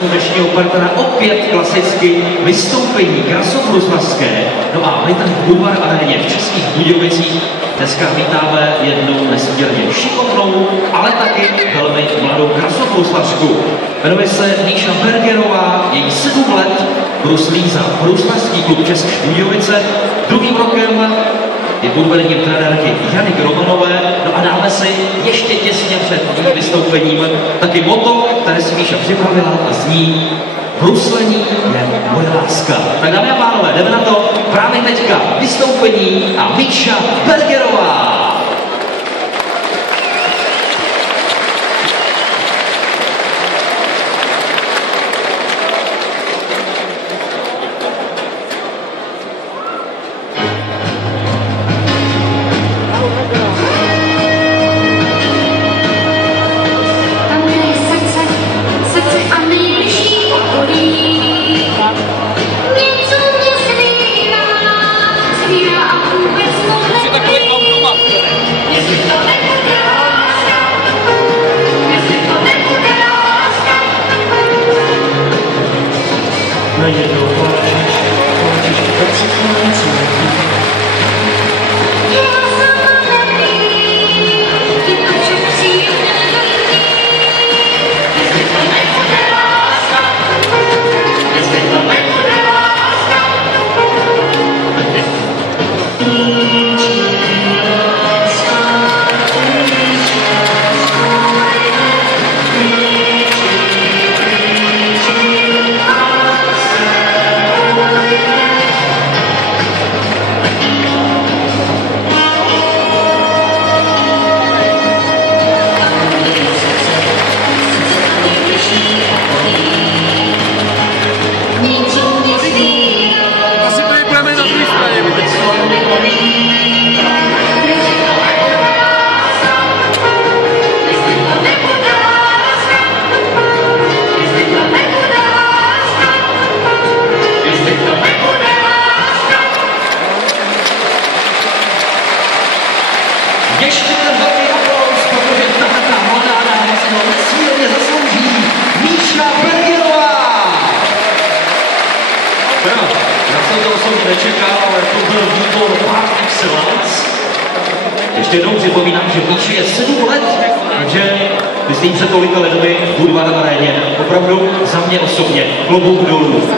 Dnešního partnera opět klasicky vystoupení Krasobruslavské. No a my tady v Budvar aréně v Českých Budějovicích dneska vítáme jednu nesmírně šikovnou, ale taky velmi mladou krasobruslařku. Jmenuje se Míša Bergerová, její 7 let bruslí za bruslařský klub České Budějovice. Druhým rokem je pod vedením trenérky Jany Gromanové. No a dáme si ještě těsně před jejím vystoupením taky moto, které si Míša připravila a zní: bruslení je moje láska. Tak dámy a pánové, jdeme na to právě teďka. Vystoupení a Míša Bergerová. Ještě ten velký aplaus, protože tato mladá dáma si ho nesmírně zaslouží. Míša Bergerová! Já jsem to osobně nečekal, ale to byl výbor par excellence. Ještě jednou připomínám, že Míši je 7 let, takže myslím před tolika lidmi v Budvar aréně. Opravdu za mě osobně klobouk dolů.